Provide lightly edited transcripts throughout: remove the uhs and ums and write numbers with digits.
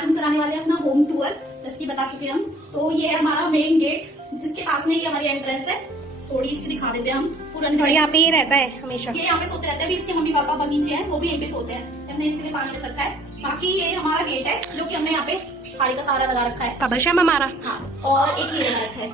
आज हम कराने वाले हैं अपना होम टूर, जिसकी बता चुके हम। तो ये है हमारा मेन गेट, जिसके पास में ही हमारी एंट्रेंस है। थोड़ी सी दिखा देते हैं हम पूरा। और यहाँ पे ये रहता है हमेशा, ये यहाँ पे सोते रहते हैं। अभी इसके मम्मी पापा नीचे हैं, वो भी यहीं पे सोते हैं। हमने इसके लिए पानी रख रखा है। बाकी ये हमारा गेट है, जो कि हमने यहाँ पे थाली का सहारा लगा रखा है। पापा श्याम हमारा। हाँ, और एक ये लगा रखा है,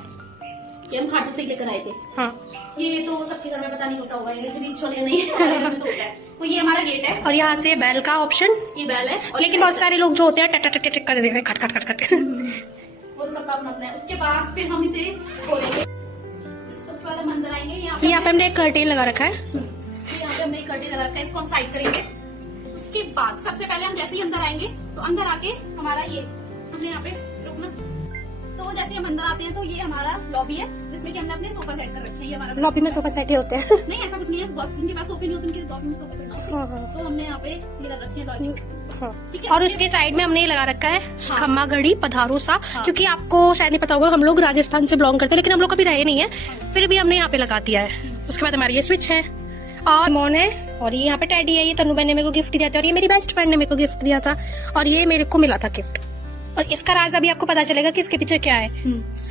ये हम खाटू से लेकर आए थे। हाँ, ये तो सबके घर में पता नहीं होता होगा, ये रीच वाले नहीं हमारे घर में तो होता है। तो ये हमारा गेट है, और यहाँ से बैल का ऑप्शन, ये बैल है। और लेकिन बहुत सारे लोग जो होते हैं टक टक टक टक कर देते हैं, खट खट खट खट। वो तो सबका अपना अपना है। उसके बाद फिर हम इसे खोलेंगे। उसके बाद हम अंदर आएंगे। यहाँ पे हमने एक कर्टेन लगा रखा है। यहाँ पे हमने एक कर्टेन लगा रखा है, इसको हम साइड करेंगे। उसके बाद सबसे पहले हम जैसे ही अंदर आएंगे, तो अंदर आके हमारा ये हमने यहाँ पे रुकना। तो जैसे हम अंदर आते हैं तो ये हमारा लॉबी है, जिसमें कि हमने अपने सोफा सेट कर रखे हैं। ये हमारा लॉबी में सोफा सेट ही होते हैं। नहीं, ऐसा कुछ नहीं है। बहुत जिनके पास सोफे नहीं होते, उनके लॉबी में सोफा सेट होते हैं। तो हमने यहाँ पे ये कर रखे हैं लॉजिक। हाँ। ठीक है। और उसके साइड में हमने ये लगा रखा है हाँ। खम्मा घड़ी पधारो सा। हाँ। क्योंकि आपको शायद नहीं पता होगा, हम लोग राजस्थान से बिलोंग करते हैं, लेकिन हम लोग कभी रहे नहीं है, फिर भी हमने यहाँ पे लगा दिया है। उसके बाद हमारी ये स्विच है और मोन है, और ये यहाँ पे टैडी है। ये तनु बहन ने मेरे को गिफ्ट दिया था, और ये मेरी बेस्ट फ्रेंड ने मेरे को गिफ्ट दिया था, और ये मेरे को मिला था गिफ्ट। और इसका राज अभी आपको पता चलेगा कि इसके पीछे क्या है।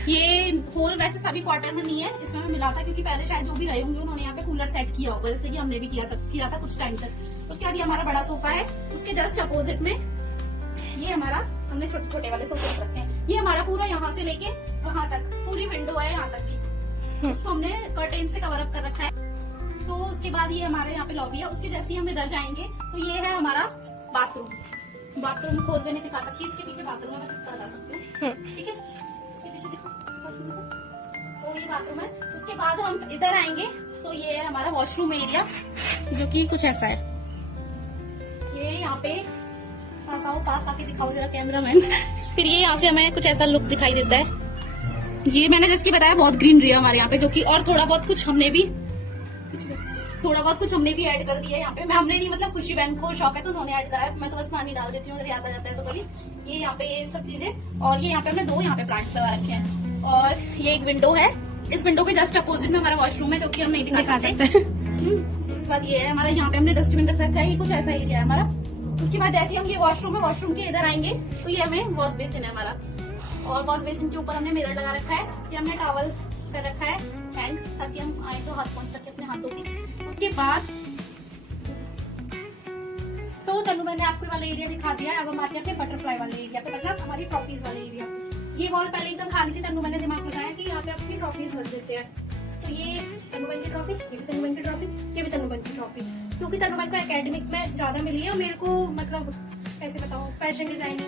ये होल वैसे सभी क्वार्टर में नहीं है, इसमें हमें मिला था क्योंकि पहले शायद जो भी रहे होंगे उन्होंने यहाँ पे कूलर सेट किया होगा, जैसे कि हमने भी किया था कुछ टाइम तक। उसके बाद ये हमारा बड़ा सोफा है, उसके जस्ट अपोजिट में ये हमारा हमने छोटे छोटे वाले सोफे रखे हैं। ये हमारा पूरा यहाँ से लेके वहां तक पूरी विंडो है यहाँ तक की, उसको हमने कर्टेन से कवर अप कर रखा है। तो उसके बाद ये हमारे यहाँ पे लॉबी है। उसके जैसे ही हम इधर जाएंगे तो ये है हमारा बाथरूम। बाथरूम खोल के नहीं दिखा सकती, इसके पीछे बाथरूम है, बस इतना बता सकती हूँ। ठीक है, इसके पीछे देखो, तो ये बाथरूम है। उसके बाद हम इधर आएंगे तो ये है हमारा वॉशरूम एरिया, जो कि कुछ ऐसा है। ये यहाँ पे पास आओ, पास आके दिखाओ जरा कैमरामैन। फिर ये यहाँ से हमें कुछ ऐसा लुक दिखाई देता है। ये मैंने जैसे बताया, बहुत ग्रीनरी है हमारे यहाँ पे, जो कि और थोड़ा बहुत कुछ हमने भी ऐड कर दिया है यहाँ पे। मैं हमने नहीं, मतलब खुशी बहन को शौक है तो उन्होंने ऐड करा है। मैं तो बस पानी डाल देती हूँ अगर याद आ जाता है तो कभी। ये यहाँ पे ये सब चीजें, और ये यहाँ पे हमने दो यहाँ पे प्लांट्स लगा रखे हैं। और ये एक विंडो है, इस विंडो के जस्ट अपोजिट में हमारा वॉशरूम है, जो कि हम नहीं दिखा सकते। उसके बाद ये है हमारा, यहाँ पे हमने डस्टबिन रख रखा है। ये कुछ ऐसा एरिया है हमारा। उसके बाद जैसे हम ये वॉशरूम है, वॉशरूम के इधर आएंगे तो ये हमें वॉश बेसिन है हमारा, और वॉश बेसिन के ऊपर हमने मिरर लगा रखा है। ये हमने टॉवल कर रखा है हैंग, ताकि हम आए तो हाथ पहुंच सके अपने हाथों की। उसके बाद तो तनु मैंने आपको वाला एरिया दिखा दिया है। अब हम आते हैं अपने बटरफ्लाई वाले एरिया पे, मतलब हमारी ट्रॉफीज वाले एरिया। ये वॉल पहले एकदम खाली थी, तनु मैंने दिमाग लगाया कि यहाँ पे अपनी ट्रॉफीज रख देते हैं। तो ये तनुबन की ट्रॉफी, ये भी तनुबन की ट्रॉफी, ये भी तनुबन की ट्रॉफी, क्योंकि तनुबन को एकेडमिक में ज्यादा मिली है, और मेरे को मतलब कैसे बताऊँ, फैशन डिजाइनिंग,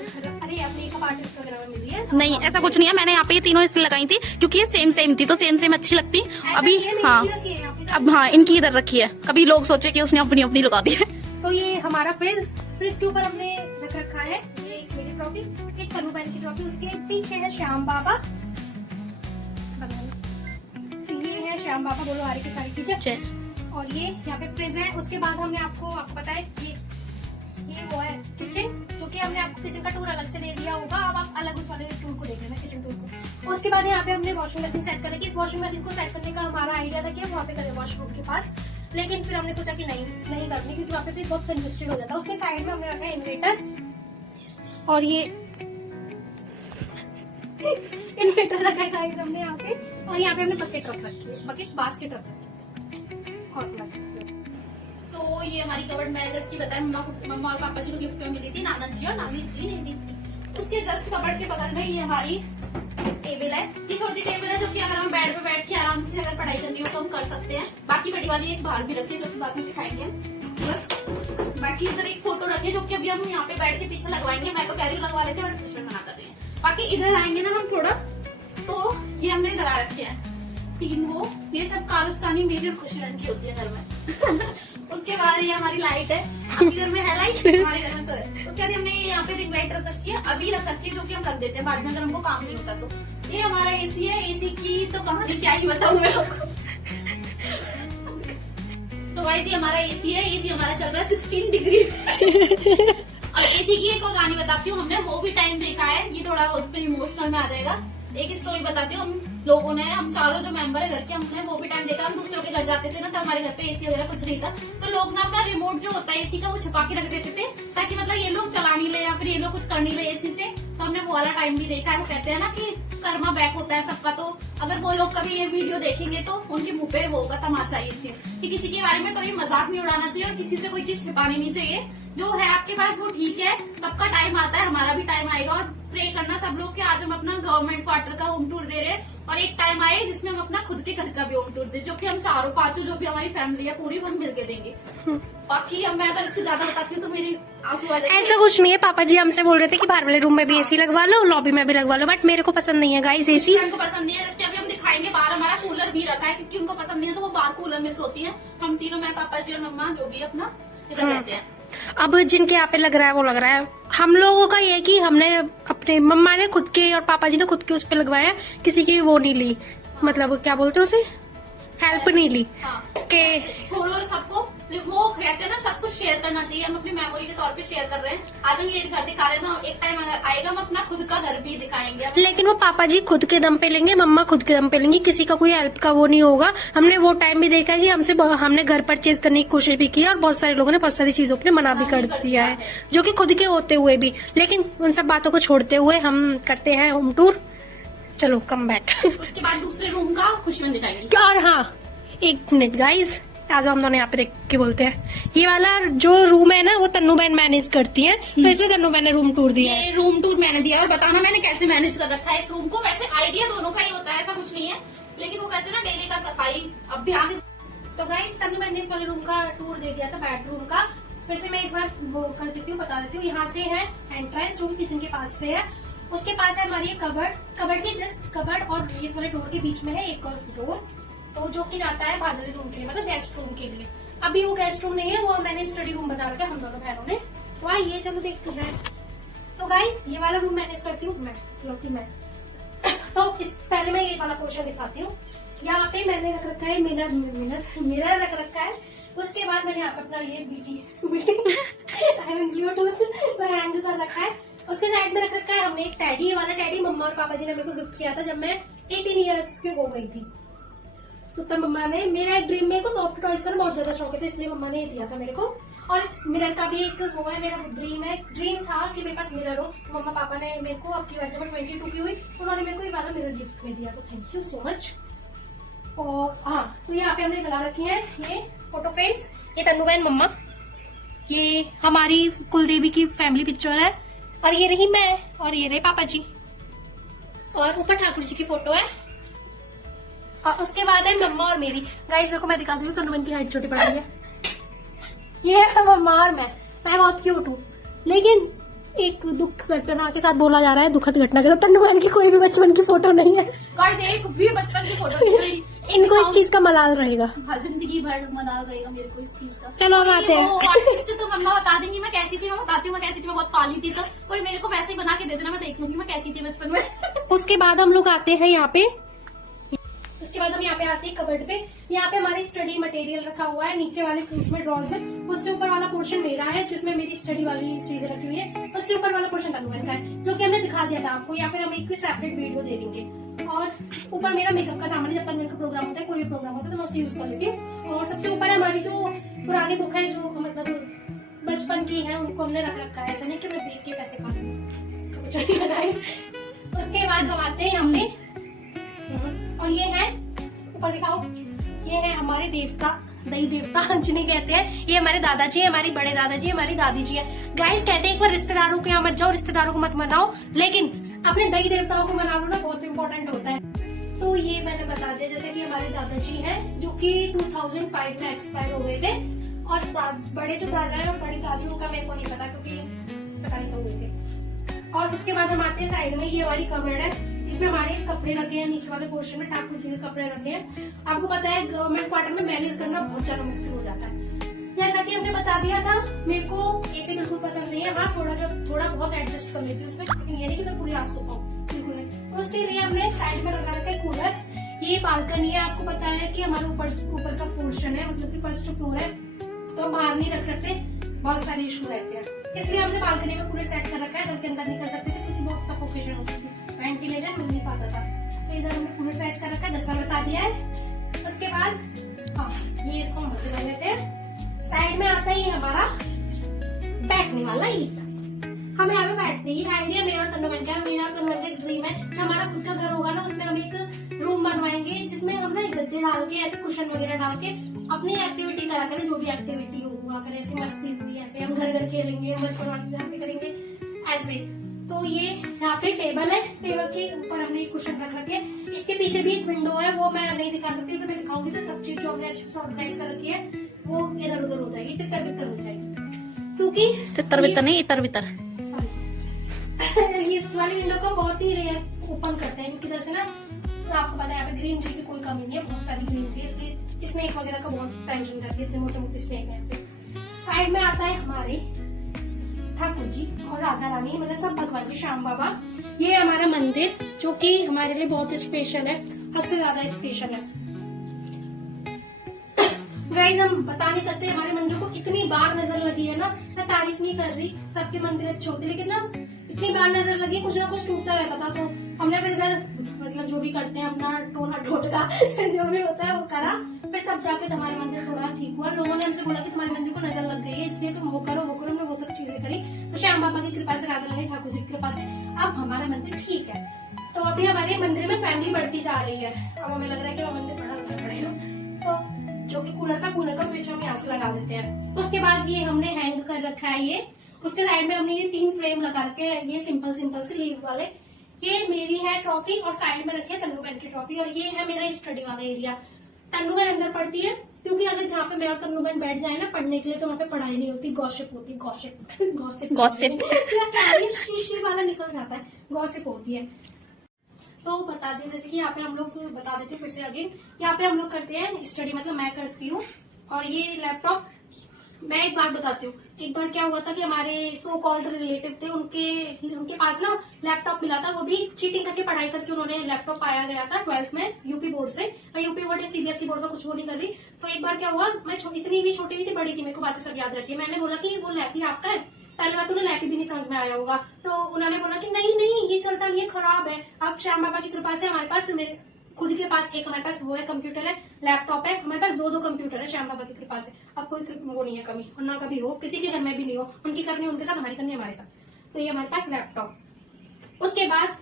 अरे आप मेकअप आर्टिस्ट वगैरह में मिली है। नहीं, ऐसा कुछ नहीं है। मैंने यहाँ पे ये तीनों इसलिए लगाई थी क्योंकि ये सेम सेम थी, तो सेम सेम अच्छी लगती अभी। हाँ, अब हाँ, इनकी इधर रखी है, कभी लोग सोचे कि उसने अपनी अपनी लगा दी है। तो ये हमारा फ्रिज के ऊपर हमने रख रखा है। ये एक मेरी ट्रॉफी, एक तनु बहन की ट्रॉफी। उसके पीछे है श्याम बाबा, ये है श्याम बाबा, बोलो आरे के सारे कीजिए। और ये यहाँ पे फ्रिज है। उसके बाद हमने आपको पता है ये वो है किचन, क्योंकि हमने आपको किचन का टूर अलग से दे दिया होगा। अब आप अलग उस वाले टूर को देख लेना, किचन टूर को। उसके बाद यहाँ पे हमने वॉशिंग मशीन सेट कर रखी है। इस वॉशिंग मशीन को सेट करने का हमारा आइडिया था कि हम वहाँ पे करें वॉशरूम के पास, लेकिन फिर हमने सोचा कि नहीं करनी, क्योंकि वहाँ पे फिर बहुत कंजस्टेड हो जाता है। उसके साइड में हमने रखा है इन्वर्टर, और ये इन्वर्टर रखा है गाइस हमने यहाँ पे। और यहाँ पे हमने बकेट रख रखी है, बकेट बास्केट रख रखी है। और तो ये हमारी कवर्ड मैंने जैसे कि बताया, मम्मा और पापा जी को गिफ्ट में मिली थी, नाना जी और नानी जी ने दी थी। उसके जस्ट कवर्ड के बगल में ये हमारी टेबल है। ये छोटी टेबल है, जो कि अगर हम बेड पे बैठ के आराम से अगर पढ़ाई करनी हो तो हम कर सकते हैं। बाकी बड़ी वाली एक बाहर भी रखी है, जो कि बाद में दिखाएंगे बस। बाकी इधर एक फोटो रखी है, जो कि अभी हम यहाँ पे बेड के पीछे लगवाएंगे। मैं तो कैरी लगवा लेते हैं, आर्टिफिशियल बना कर रहे हैं। बाकी इधर आएंगे ना हम थोड़ा, तो ये हमने लगा रखे हैं तीन वो, ये सब कारस्तानी मेरी और खुशी रंग की होती है घर में। उसके बाद ये हमारी लाइट है, आपके घर में है लाइट, हमारे घर में तो है। उसके बाद हमने यहाँ पे रिंग लाइट रख रखी है, अभी रख रखी है, जो कि हम रख देते हैं बाद में अगर हमको काम नहीं होता तो। ये हमारा एसी है, एसी की तो कहानी क्या ही बताऊं मैं आपको। तो गाइस ये हमारा एसी है, एसी हमारा चल रहा है 16 डिग्री। अब एसी की एक और कहानी बताती हूँ, हमने वो भी टाइम देखा है, ये थोड़ा उस पर इमोशनल में आ जाएगा। एक स्टोरी बताती हूँ। हम चारों जो मेंबर है घर के, हमने वो भी टाइम देखा, हम दूसरों के घर जाते थे ना, तो हमारे घर पे एसी वगैरह कुछ नहीं था, तो लोग ना अपना रिमोट जो होता है एसी का वो छिपा के रख देते थे, ताकि मतलब ये लोग चला नहीं ले या फिर ये लोग कुछ कर नहीं ले एसी से। तो हमने वो वाला टाइम भी देखा है। वो कहते हैं ना कि कर्मा बैक होता है सबका, तो अगर वो लोग कभी ये वीडियो देखेंगे तो उनके मुंह पे वो होगा तमाचा ये चीज, कि किसी के बारे में कभी मजाक नहीं उड़ाना चाहिए और किसी से कोई चीज छिपानी नहीं चाहिए। जो है आपके पास वो ठीक है, सबका टाइम आता है, हमारा भी टाइम आएगा। और प्रे करना सब लोग कि आज हम अपना गवर्नमेंट क्वार्टर का होम टूर दे रहे हैं, और एक टाइम आए जिसमें हम अपना खुद के घर का भी होम टूर दे, जो कि हम चारों पांचों जो भी हमारी फैमिली है पूरी हम मिलके देंगे। बाकी अब मैं अगर इससे ज्यादा बताती हूँ तो मेरी आंसू आ जाएंगे। ऐसा कुछ नहीं है, पापा जी हमसे बोल रहे थे कि बाहर वाले रूम में भी एसी लगवा लो, लॉबी में भी लगवा लो, बट मेरे को पसंद नहीं है गाइस एसी। उनको पसंद नहीं है, जैसे अभी हम दिखाएंगे। बाहर हमारा कूलर भी रखा है, क्योंकि उनको पसंद नहीं है तो वो बाहर कूलर में सोती है। हम तीनों, मैं, पापा जी और मम्मा, जो भी अपना इधर रहते हैं। अब जिनके यहाँ पे लग रहा है वो लग रहा है। हम लोगों का ये है कि हमने अपने मम्मा ने खुद के और पापा जी ने खुद के उस पे लगवाया, किसी की वो नहीं ली, मतलब क्या बोलते हैं उसे, हेल्प नहीं ली। हाँ, के छोड़ो सबको, वो कहते हैं ना सब कुछ शेयर करना चाहिए। हम अपनी मेमोरी के तौर पे शेयर कर रहे हैं। आज हम ये घर दिखा रहे हैं ना, एक टाइम आएगा हम अपना खुद का घर भी दिखाएंगे। लेकिन वो पापा जी खुद के दम पे लेंगे, मम्मा खुद के दम पे लेंगी, किसी का कोई हेल्प का वो नहीं होगा। हमने वो टाइम भी देखा कि हमने घर परचेज करने की कोशिश भी की और बहुत सारे लोगों ने बहुत सारी चीजों के लिए मना भी कर दिया है, जो कि खुद के होते हुए भी। लेकिन उन सब बातों को छोड़ते हुए हम करते हैं होम टूर। चलो कम बैक। उसके बाद दूसरे रूम का खुशबू दिखाएंगे। और हाँ, एक मिनट गाइज, आज हम दोनों यहाँ पे देख के बोलते हैं। ये वाला जो रूम है ना वो तन्नू बहन मैनेज करती है, तो इसलिए तन्नू बहन ने रूम टूर दिया है। ये रूम टूर मैंने दिया, और बताना मैंने कैसे मैनेज कर रखा है इस रूम को। वैसे आइडिया दोनों का ही होता है, ऐसा कुछ नहीं है, लेकिन वो कहते हैं ना डेली का सफाई अभियान। तो गाइज तन्नू बहन ने इस वाले रूम का टूर दे दिया था, बेडरूम का। फिर से मैं एक बार वो कर देती हूँ, बता देती हूँ। यहाँ से है एंट्रेंस, रूम किचन के पास से है। उसके पास है हमारी कबर्ड के जस्ट कबर्ड और इस वाले डोर के बीच में है एक और डोर, तो जो कि जाता है बाहरी रूम के लिए, मतलब गेस्ट रूम के लिए। अभी वो गेस्ट रूम नहीं है, वो मैंने स्टडी रूम बना रखा है हम दोनों बहनों ने। तो आइए चलो देखते हैं। तो गाइस ये वाला रूम मैनेज करती हूँ मैं। तो इस पहले मैं ये वाला पोर्शन दिखाती हूँ। यहाँ पे मैंने रख रखा है मिरर रख रखा है। उसके बाद मैंने यहाँ पे अपना ये ब्लूटूथ हैंग कर रखा है। उसके साइड में रख रखा है हमने एक टैडी। ये वाला टैडी मम्मा और पापा जी ने मेरे को गिफ्ट किया था जब मैं 18 ईयर्स की हो गई थी। तो तब मम्मा ने, मेरा एक ड्रीम में को सॉफ्ट टॉयज का बहुत ज्यादा शौक है, तो इसलिए मम्मा ने ये दिया था मेरे को। और इस मिरर का भी एक वो है, मेरा ड्रीम था कि मेरे पास मिरर हो। तो मम्मा पापा ने मेरे को, अब की वजह से मैं 22 की हुई, उन्होंने मेरे को ये वाला मिरर गिफ्ट में दिया, तो थैंक यू सो मच। और हाँ, तो यहाँ पे हमने लगा रखी है ये फोटो फ्रेम्स। ये तन्नू बहन मम्मा, ये हमारी कुलदेवी की फैमिली पिक्चर है, और ये रही मैं, और ये रहे पापा जी, और ऊपर ठाकुर जी की फोटो है। और उसके बाद है मम्मा और मेरी। गाइस देखो मैं दिखाती हूँ, तन्नू बहन की हाइट छोटी पड़ रही है। ये है मम्मा और मैं बहुत क्यूट हूँ। लेकिन एक दुख घटना के साथ बोला जा रहा है, दुखद घटना के साथ, तन्नू बहन की कोई भी बचपन की फोटो नहीं है। गाइस एक भी बचपन की फोटो नहीं है। इनको इस चीज का मलाल रहेगा, जिंदगी भर मलाल रहेगा मेरे को इस चीज का। चलो अब आते हैं। आर्टिस्ट तो मम्मा बता देंगी मैं कैसी थी, मैं बताती हूँ मैं कैसी थी। मैं बहुत काली थी, तो कोई मेरे को वैसे ही बना के दे देना, मैं देख लूंगी मैं कैसी थी बचपन में। उसके बाद हम लोग आते हैं यहाँ पे, उसके बाद हम यहाँ पे आते हैं कबर्ड पे। यहाँ पे हमारी स्टडी मटेरियल रखा हुआ है नीचे वाले उसमें ड्रॉज में। उससे ऊपर वाला पोर्शन मेरा है जिसमें मेरी स्टडी वाली चीजें रखी हुई है। उससे ऊपर वाला पोर्शन तन्नू बहन का है, जो कि हमने दिखा दिया था आपको, या फिर हम एक सेपरेट वीडियो दे देंगे। और ऊपर मेरा मेकअप का सामान है, जब तक मेरे का प्रोग्राम होता है, कोई भी प्रोग्राम होता है तो मैं उसे यूज कर लेती हूँ। और सबसे ऊपर है हमारी जो पुरानी बुक है, जो मतलब बचपन की है, उनको हमने रख रखा है। ऐसा नहीं कि मैं देख के पैसे खा लूँ। उसके बाद हम आते हैं हमने, और ये है ऊपर दिखाओ, ये है हमारे देवता, दही देवता जिन्हें कहते हैं। ये हमारे दादाजी है, हमारी बड़े दादाजी, हमारी दादी जी है। गाइस कहते हैं एक बार रिश्तेदारों के यहाँ मत जाओ, रिश्तेदारों को मत मनाओ, लेकिन अपने दही देवताओं को मना लो ना, बहुत इंपॉर्टेंट होता है। तो ये मैंने बता दिया, जैसे कि हमारे दादाजी हैं जो कि 2005 में एक्सपायर हो गए थे, और बड़े जो दादा है और बड़ी दादी उनका मेरे को नहीं पता, क्योंकि पता नहीं कब हुए थे। और उसके बाद हम आते हैं साइड में, ये हमारी कबर्ड है, इसमें हमारे कपड़े रखे हैं। नीचे वाले पोर्शन में ठाकुर जी के कपड़े रखे हैं। आपको पता है गवर्नमेंट क्वार्टर में मैनेज करना बहुत ज्यादा मुश्किल हो जाता है। जैसा कि हमने बता दिया था, मेरे को ऐसे बिल्कुल पसंद नहीं है। हाँ, थोड़ा बहुत एडजस्ट कर लेती हूँ उसमें, लेकिन ये नहीं कि मैं पूरी रात सो पाऊँ, बिल्कुल नहीं। तो उसके लिए हमने साइड में लगा रखा है कूलर। ये बालकनी है, आपको पता है कि हमारे ऊपर का पोर्शन है, मतलब कि फर्स्ट फ्लोर है, तो बाहर नहीं रख सकते, बहुत सारे इशू रहते हैं, इसलिए हमने बालकनी में कूलर सेट कर रखा है। घर के अंदर नहीं कर सकते थे क्योंकि बहुत सफोकेशन होती थी। वेंटिलेशन मिल नहीं पाता था। तो इधर हमने कूलर सेट कर रखा है, 10वां बता दिया है। उसके बाद हाँ, ये इसको हम बंद कर लेते हैं। साइड में आता है ये हमारा बैठने वाला ईंट। हम यहाँ पे बैठते ही, आइडिया मेरा तन्नूबेन का है, मेरा तन्नूबेन का ड्रीम है कि हमारा खुद का घर होगा ना, उसमें हम एक रूम बनवाएंगे जिसमें हम ना गद्दे डाल के ऐसे कुशन वगैरह डाल के अपनी एक्टिविटी करा करें, जो भी एक्टिविटी हुआ करे, ऐसी मस्ती हुई, ऐसे हम घर खेलेंगे, बचपन वाली बातें करेंगे ऐसे। तो ये यहाँ पे टेबल है, टेबल के ऊपर हमने एक कुशन रख रखे। इसके पीछे भी एक विंडो है, वो मैं नहीं दिखा सकती, तो मैं दिखाऊंगी तो सब चीज जो हमने अच्छे से ऑर्गेनाइज कर रखी है वो इधर उधर हो जाएगी, तितर बितर हो जाएगी, क्योंकि तितर बितर नहीं, इतर बितर। इस वाली विंडो को बहुत ही रेयर ओपन करते हैं, क्योंकि इधर से ना आपको पता है यहाँ पे ग्रीनरी की कोई कमी नहीं है, बहुत सारी ग्रीनरी है, इसलिए स्नेक वगैरह का बहुत टेंशन रहती है, इतने मोटे मोटे स्नेक है यहाँ पे। साइड में आता है हमारे ठाकुर जी और राधा रानी, मतलब सब भगवान जी, श्याम बाबा। ये हमारा मंदिर जो कि हमारे लिए बहुत स्पेशल है, हद से ज्यादा स्पेशल है। गाइस हम बता नहीं सकते, हमारे मंदिर को इतनी बार नजर लगी है ना, मैं तारीफ नहीं कर रही, सबके मंदिर अच्छे होते, लेकिन ना इतनी बार नजर लगी, कुछ ना कुछ टूटता रहता था। तो हमने फिर इधर मतलब जो भी करते हैं अपना टोना टोटका जो भी होता है वो करा, फिर तब जाके हमारे मंदिर थोड़ा ठीक हुआ। लोगों ने हमसे बोला कि तुम्हारे मंदिर को नजर लग गई है, इसलिए तुम वो करो वो करो, हमने वो सब चीजें करी। तो श्याम बाबा की कृपा से, राधा रानी ठाकुर जी की कृपा से अब हमारा मंदिर ठीक है। तो अभी हमारे मंदिर में फैमिली बढ़ती जा रही है, अब हमें लग रहा है कि मंदिर बड़ा होना पड़ेगा। तो जो कि कूलर था, कूलर का स्विच हम यहाँ से लगा देते हैं। उसके बाद ये हमने हैंग कर रखा है, ये उसके साइड में हमने ये 3 फ्रेम लगा रखे हैं, ये सिंपल सिंपल से लीव वाले। ये मेरी है ट्रॉफी और साइड में रखी है तन्नूबेन की ट्रॉफी, और ये है मेरा स्टडी वाला एरिया। तन्नूबेन अंदर पढ़ती है, क्योंकि अगर जहाँ पे मेरा तन्नूबेन बैठ जाए ना पढ़ने के लिए, तो वहाँ पे पढ़ाई नहीं होती, गॉसिप होती, गॉसिप गॉसिप शीशी वाला निकल जाता है, गॉसिप होती है। तो बता दें, जैसे कि यहाँ पे हम लोग बता देते हैं फिर से अगेन, यहाँ पे हम लोग करते हैं स्टडी, मतलब मैं करती हूँ। और ये लैपटॉप, मैं एक बात बताती हूँ, एक बार क्या हुआ था कि हमारे सो कॉल्ड रिलेटिव थे, उनके पास ना लैपटॉप मिला था, वो भी चीटिंग करके पढ़ाई करके उन्होंने लैपटॉप पाया गया था 12th में यूपी बोर्ड से। मैं यूपी बोर्ड या सीबीएसई बोर्ड का कुछ वो नहीं कर रही। तो एक बार क्या हुआ, मैं इतनी भी छोटी नहीं थी, बड़ी थी, मेरे को बातें सब याद रहती है। मैंने बोला कि वो लैप ही आपका है, पहले बात उन्हें लैप भी नहीं समझ में आया होगा, तो उन्होंने बोला कि नहीं नहीं ये चलता नहीं है, खराब है। अब श्याम बाबा की कृपा से हमारे पास, मेरे खुद के पास एक हमारे पास वो है, कंप्यूटर है, लैपटॉप है, हमारे पास 2 कंप्यूटर है श्याम बाबा की कृपा से। अब कोई वो नहीं है कमी, और ना कभी हो, किसी के घर में भी नहीं हो, उनकी करनी उनके साथ, हमारी करनी हमारे साथ। तो ये हमारे पास लैपटॉप। उसके बाद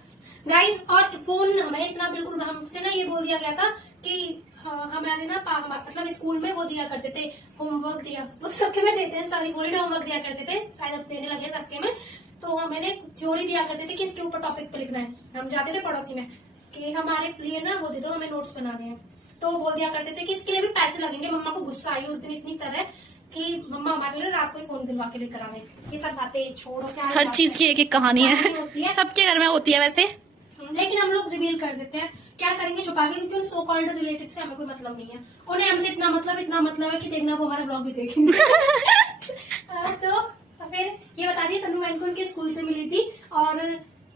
गाइस, और फोन हमें इतना बिल्कुल, हमसे ना ये बोल दिया गया था कि हमारे ना मतलब स्कूल में वो दिया करते थे, होमवर्क दिया, सबके में देते हैं, सॉरी हॉलीडे होमवर्क दिया करते थे, शायद अब देने लगे सबके में। तो हमें थ्योरी दिया करते थे कि इसके ऊपर टॉपिक पे लिखना है। हम जाते थे पड़ोसी में कि हमारे लिए ना वो दे दो, हमें नोट्स बनाने हैं। तो बोल दिया करते थे कि इसके लिए भी पैसे लगेंगे। मम्मा को गुस्सा आई उस दिन इतनी तरह कि मम्मा हमारे लिए रात को ही फोन दिलवा के लेकर आने। ये सब बातें छोड़ो, क्या हर चीज की एक एक कहानी है, सबके घर में होती है वैसे, लेकिन हम लोग रिवील कर देते हैं, क्या करेंगे छुपा के, क्योंकि उन सो कॉल्ड रिलेटिव से हमें कोई मतलब नहीं है। उन्हें हमसे इतना मतलब है कि देखना वो हमारा ब्लॉग भी देखेंगे। तो फिर ये बता दी, तन्नूबेन को उनके स्कूल से मिली थी, और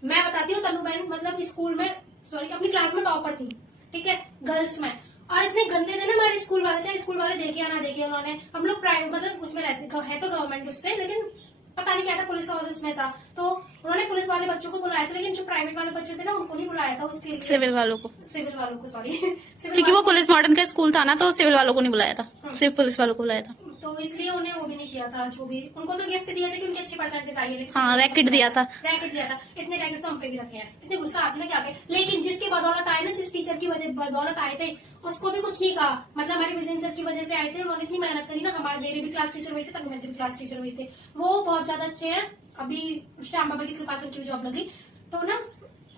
मैं बताती हूँ तन्नूबेन मतलब स्कूल में, सॉरी अपनी क्लास में टॉपर थी, ठीक है, गर्ल्स में। और इतने गंदे थे ना हमारे स्कूल वाले, चाहे स्कूल वाले देखे या ना देखे, उन्होंने, हम लोग प्राइवेट मतलब उसमें रहते है तो गवर्नमेंट उससे, लेकिन पता नहीं क्या था, पुलिस और उसमें था। तो उन्होंने पुलिस वाले बच्चों को बुलाया था, लेकिन जो प्राइवेट वाले बच्चे थे ना उनको नहीं बुलाया था, उसके लिए सिविल वालों को सॉरी क्योंकि वो पुलिस मॉडर्न का स्कूल था ना, तो सिविल वालों को नहीं बुलाया था, सिर्फ पुलिस वालों को बुलाया था। तो इसलिए उन्हें वो भी नहीं किया था, जो भी उनको तो गिफ्ट दिया था कि उनकी अच्छी परसेंटेज आई है। हाँ, रैकेट दिया था। इतने रैकेट तो हम पे भी रखे हैं, इतने गुस्सा आते ना क्या के। लेकिन जिसकी बदौलत आए ना, जिस टीचर की बदौलत आए थे, उसको भी कुछ नहीं कहा। मतलब हमारे विजन सर की वजह से आए थे, उन्होंने इतनी मेहनत करी ना, हमारे मेरे भी क्लास टीचर हुए थे, तन्नूबेन भी क्लास टीचर हुए थे, वो बहुत ज्यादा अच्छे हैं। अभी श्याम बाबा की कृपा से उनकी जॉब लगी। तो ना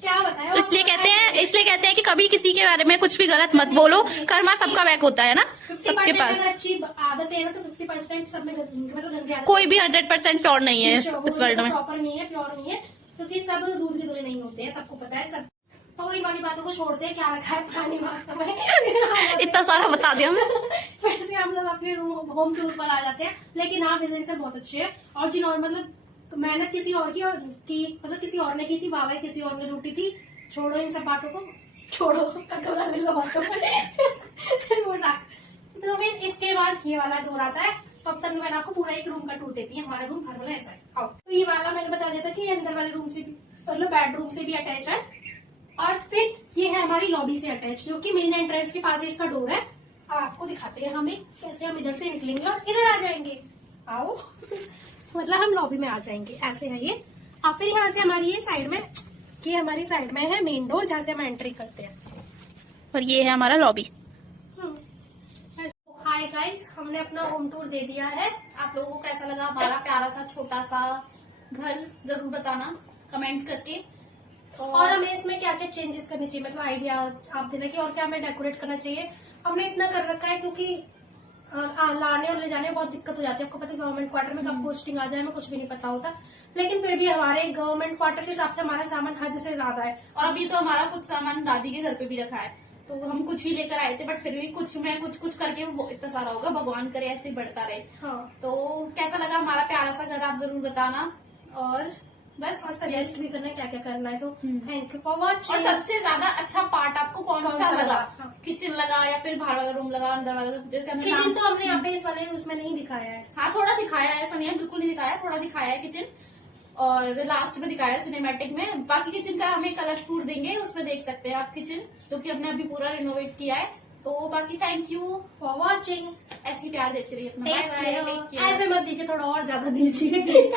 क्या बताया, इसलिए कहते हैं कि कभी किसी के बारे में कुछ भी गलत मत बोलो, कर्मा सबका बैक होता है ना, सबके पास अच्छी आदत है ना, तो 50% सब में मतलब गंदी आदत, कोई भी 100% प्योर नहीं है इस वर्ल्ड में, प्रॉपर नहीं है, प्योर नहीं है, क्योंकि सब दूध के धुले नहीं होते हैं, सबको पता है सब। तो इन वाली बातों को छोड़ते हैं, क्या रखा है पुरानी बातों में इतना सारा बता दिया मैं। फिर से हम लोग अपने होम टूर पर आ जाते हैं। लेकिन हाँ, विजन सर बहुत अच्छे हैं, और जिन्होंने मतलब मेहनत किसी और की मतलब किसी और ने की थी, वाह किसी और ने लूटी थी। छोड़ो इन सब बातों को, छोड़ो, कटोरा ले लो बातों मजाक। तो फिर इसके बाद ये वाला डोर आता है, तो अब तक मैंने आपको पूरा एक रूम का टूर देती है। हमारा रूम हर वाला ऐसा है। आओ, तो ये वाला मैंने बता दिया था कि अंदर वाले रूम से भी, मतलब बेडरूम से भी अटैच है। और फिर ये है हमारी लॉबी से अटैच, जो कि मेन एंट्रेंस के पास ही इसका डोर है। आपको दिखाते हैं हमें कैसे हम इधर से निकलेंगे और इधर आ जाएंगे। आओ मतलब हम लॉबी में आ जाएंगे, ऐसे है ये। और फिर यहाँ से हमारी ये साइड में, ये हमारी साइड में है मेन डोर, जहाँ से हम एंट्री करते हैं। और ये है हमारा लॉबी। हाय गाइस, हमने अपना होम टूर दे दिया है। आप लोगों को कैसा लगा हमारा प्यारा सा छोटा सा घर, जरूर बताना कमेंट करके। और हमें इसमें क्या क्या चेंजेस करनी चाहिए, मतलब आइडिया आप देना कि और क्या हमें डेकोरेट करना चाहिए। हमने इतना कर रखा है क्योंकि लाने और ले जाने में बहुत दिक्कत हो जाती है। आपको पता है गवर्नमेंट क्वार्टर में कब पोस्टिंग आ जाए हमें कुछ भी नहीं पता होता। लेकिन फिर भी हमारे गवर्नमेंट क्वार्टर के हिसाब से हमारा सामान हद से ज्यादा है। और अभी तो हमारा कुछ सामान दादी के घर पे भी रखा है, तो हम कुछ भी लेकर आए थे, बट फिर भी कुछ में कुछ करके वो इतना सारा होगा, भगवान करे ऐसे ही बढ़ता रहे। हाँ, तो कैसा लगा हमारा प्यारा सा घर आप जरूर बताना, और बस और सजेस्ट भी करना है क्या क्या करना है। तो थैंक यू फॉर वॉचिंग। और सबसे ज्यादा अच्छा पार्ट आपको कौन सा लगा? हाँ। किचन लगा या फिर बाहर वाला रूम लगा, अंदर वाला रूम? जैसे हमने किचन तो हमने यहाँ पे इस वाले उसमें नहीं दिखाया है। हाँ थोड़ा दिखाया है, ऐसा नहीं है बिल्कुल नहीं दिखाया, थोड़ा दिखाया है किचन, और लास्ट में दिखाया है सिनेमैटिक में। बाकी किचन का हम एक अलग टूर देंगे, उसमें देख सकते हैं आप किचन, जो कि हमने अभी पूरा रिनोवेट किया है। तो बाकी थैंक यू फॉर वॉचिंग। ऐसी प्यार देते रहिए अपना। Bye bye. ऐसे मत दीजिए, थोड़ा और ज्यादा दीजिए।